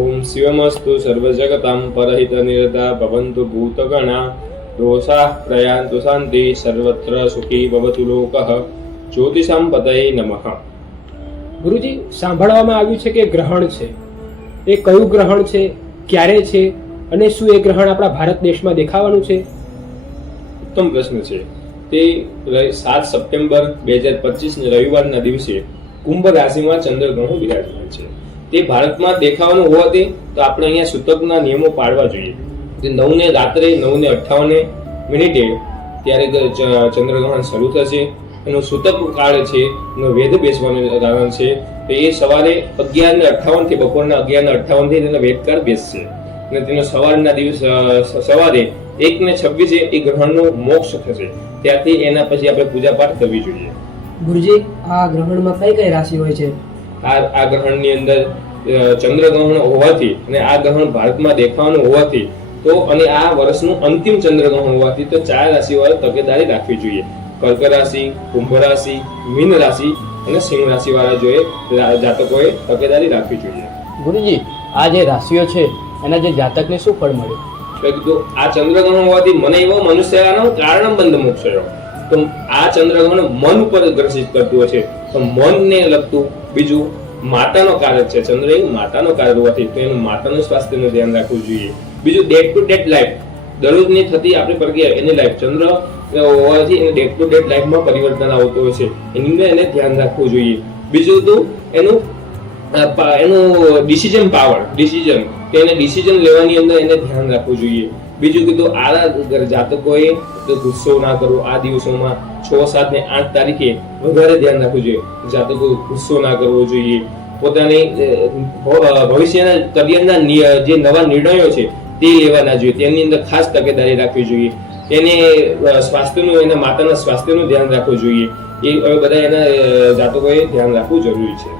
ओम शिवमस्तु सर्वजगतां परहितनिरता भवन्तु भूतगणा दोषाः प्रयान्तु शान्ति सर्वत्र सुखी भवतु लोकः ज्योतिषां पतये नमः। ગુરુજી, સાંભળવામાં આવ્યું છે કે ગ્રહણ છે, એ કયું ગ્રહણ છે, ક્યારે છે અને શું એ ગ્રહણ આપણા ભારત દેશમાં દેખાવાનું છે? ઉત્તમ પ્રશ્ન છે. તે 7 સપ્ટેમ્બર 2025 રવિવારના દિવસે કુંભ રાશિમાં ચંદ્રગ્રહણ બિરાજમાન છે. તે ભારતમાં દેખાવાનું હોવાથી તો આપણે અહીંયા સૂતકના નિયમો પાળવા જોઈએ. જે 9 રાત્રે 9:58 ત્યારે ચંદ્રગ્રહણ શરૂ થશે. એનો સૂતક કાળ છે, એનો વેદ બેસવાનું કારણ છે. તો એ સવારે 11:58 થી બપોરના 11:58 થી તેનો વેદકાળ બેસશે અને તેનો સવારના દિવસ સવારે 1:26 એ ગ્રહણનો મોક્ષ થશે. ત્યારથી એના પછી આપણે પૂજા પાઠ કરવી જોઈએ. ગુરુજી, આ ગ્રહણમાં કઈ કઈ રાશિ હોય છે? આ ગ્રહણની અંદર ચંદ્રગ્રહણ હોવાથી અને આ ગ્રહણ ભારતમાં દેખાવાનું હોવાથી તો અને આ વર્ષનું અંતિમ ચંદ્રગ્રહણ હોવાથી તો 4 રાશિઓએ તકેદારી રાખવી જોઈએ. કર્ક રાશિ, કુંભ રાશિ, મીન રાશિ અને સિંહ રાશિ વાળા જાતકોએ તકેદારી રાખવી જોઈએ. ગુરુજી, આ જે રાશિઓ છે એના જે જાતકને શું ફળ મળ્યું? કીધું આ ચંદ્રગ્રહણ હોવાથી મને એવો મનુષ્યનો કારણ બંધ મોક્ષ થયો. તો આ ચંદ્રગ્રહણ મન ઉપર ગ્રસિત કરતું છે. તો મનને લગતું બીજું માતાનો કારક છે. ચંદ્ર એ માતાનો કારક હોવાથી તો એનું માતાનું સ્વાસ્થ્યનું ધ્યાન રાખવું જોઈએ. બીજું ડે ટુ ડે લાઈફ, દરરોજની થતી આપણી પ્રક્રિયા એની લાઈફ ચંદ્ર હોવાથી એને ડે ટુ ડે લાઈફમાં પરિવર્તન આવતું હોય છે. એની અંદર એને ધ્યાન રાખવું જોઈએ. બીજું તો એનું ડિસિઝન પાવર, કે એને ડિસિઝન લેવાની અંદર એને ધ્યાન રાખવું જોઈએ. બીજું કીધું આ જાતકોએ ગુસ્સો ના કરવો. આ દિવસોમાં 6, 7 ને 8 તારીખે વધારે ધ્યાન રાખવું જોઈએ. જાતકો ગુસ્સો ના કરવો જોઈએ. પોતાની ભવિષ્યના કરિયરના જે નવા નિર્ણયો છે તે લેવાના જોઈએ. તેની અંદર ખાસ તકેદારી રાખવી જોઈએ. તેને સ્વાસ્થ્યનું, એના માતાના સ્વાસ્થ્યનું ધ્યાન રાખવું જોઈએ. એ હવે બધા એના જાતકોએ ધ્યાન રાખવું જરૂરી છે.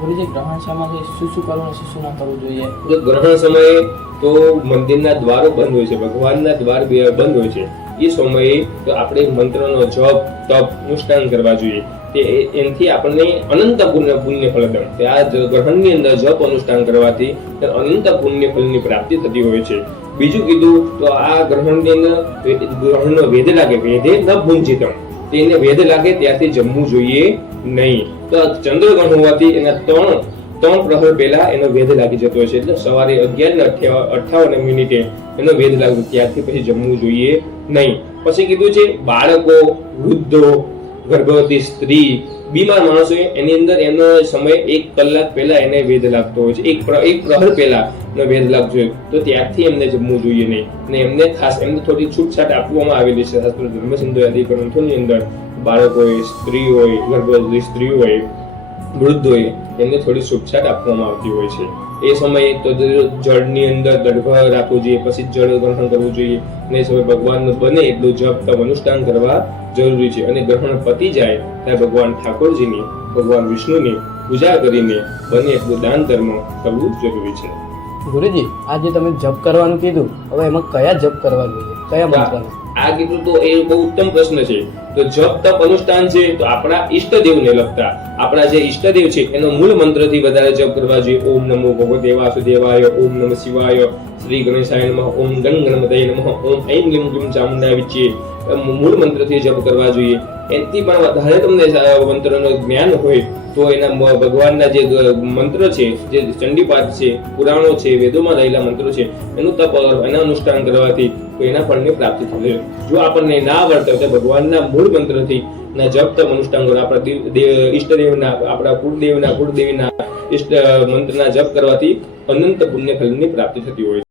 ગુરુજી, ગ્રહણ સમયે શું કરવું અને શું ના કરવું જોઈએ? ગ્રહણ સમયે તો મંદિરના દ્વારો બંધ હોય છે, ભગવાનના દ્વાર બંધ હોય છે. એ સમયે તો આપણે મંત્રનો જપ, તપ, અનુષ્ઠાન કરવા જોઈએ. તે એનાથી આપણને અનંત પુણ્ય ફળદમ. આ ગ્રહણની અંદર જપ અનુષ્ઠાન કરવાથી અનંત પુણ્ય ફળની પ્રાપ્તિ થતી હોય છે. બીજું કીધું તો આ ગ્રહણની અંદર ગ્રહણનો વેદ લાગે, વેદે ન ભુંજિતમ. તેને વેદ લાગે ત્યારથી જમવું જોઈએ નહીં. તો આ ચંદ્રગ્રહણ હોવાથી એના 3 પ્રહર પહેલા એનો વેદ લાગી જતો હોય છે. એટલે સવારે 11:58 એનો વેદ લાગે ત્યારથી પછી જમવું જોઈએ નહીં. પછી કીધું છે બાળકો, વૃદ્ધો, ગર્ભવતી સ્ત્રી, બીમાર માણસો એની અંદર એનો સમય 1 કલાક પહેલા એને વેદ લાગતો હોય છે. એક પ્રહર પહેલા એનો વેદ લાગતો હોય તો ત્યારથી એમને જમવું જોઈએ નહીં. અને એમને ખાસ એમને થોડી છૂટછાટ આપવામાં આવેલી છે શાસ્ત્ર ધર્મસિંધુ આદિ ગ્રંથોની અંદર. બાળકો હોય, સ્ત્રી હોય, ગર્ભવતી સ્ત્રી હોય, વૃદ્ધ હોય, એમને થોડી છૂટછાટ આપવામાં આવતી હોય છે. એ સમયે તો જળની અંદર ગર્ભ રાખવું જોઈએ, પછી જળ ગ્રહણ કરવું જોઈએ. અને સમય ભગવાનનું બને એટલું જપ, તપ, અનુષ્ઠાન કરવા જરૂરી છે. અને ગ્રહણ પતી જાય ત્યારે ભગવાન ઠાકોરજીની, ભગવાન વિષ્ણુની પૂજા કરીને બને એટલું દાન ધર્મ કરવું જરૂરી છે. ગુરુજી, આ જે તમે જપ કરવાનું કીધું, હવે એમાં કયા જપ કરવા જોઈએ, કયા મંત્રનો? આ કીધું તો એ બહુ ઉત્તમ પ્રશ્ન છે. તો જપ, તપ, અનુષ્ઠાન છે તો આપણા ઈષ્ટદેવને લગતા આપણા જે ઈષ્ટદેવ છે એનો મૂળ મંત્રથી વધારે જપ કરવા જોઈએ. ઓમ નમો ભગવતે વાસુદેવાય, ઓમ નમઃ શિવાય, શ્રી ગણેશાય નમઃ, ઓમ ગણ ગણપતયે નમઃ, ઓમ ઐં ગ્લીં ગ્લીં ચામુંડા વિચ્ચે. મૂળ મંત્રથી જપ કરવા જોઈએ. એનાથી પણ વધારે તમને મંત્રનું જ્ઞાન હોય તો એના ભગવાનના જે મંત્ર છે, જે ચંડીપાઠ છે, પુરાણો છે, વેદોમાં રહેલા મંત્રો છે એનું તપ, એના અનુષ્ઠાન કરવાથી તો એના ફળની પ્રાપ્તિ થશે. જો આપણને ના આવડતા હોય તો ભગવાનના મૂળ મંત્રથી ના જપ, તપ, અનુષ્ઠાન કરો. આપણા ઈષ્ટદેવના, આપણા કુળદેવીના ઈષ્ટ મંત્રના જપ કરવાથી અનંત પુણ્ય ફળની પ્રાપ્તિ થતી હોય છે.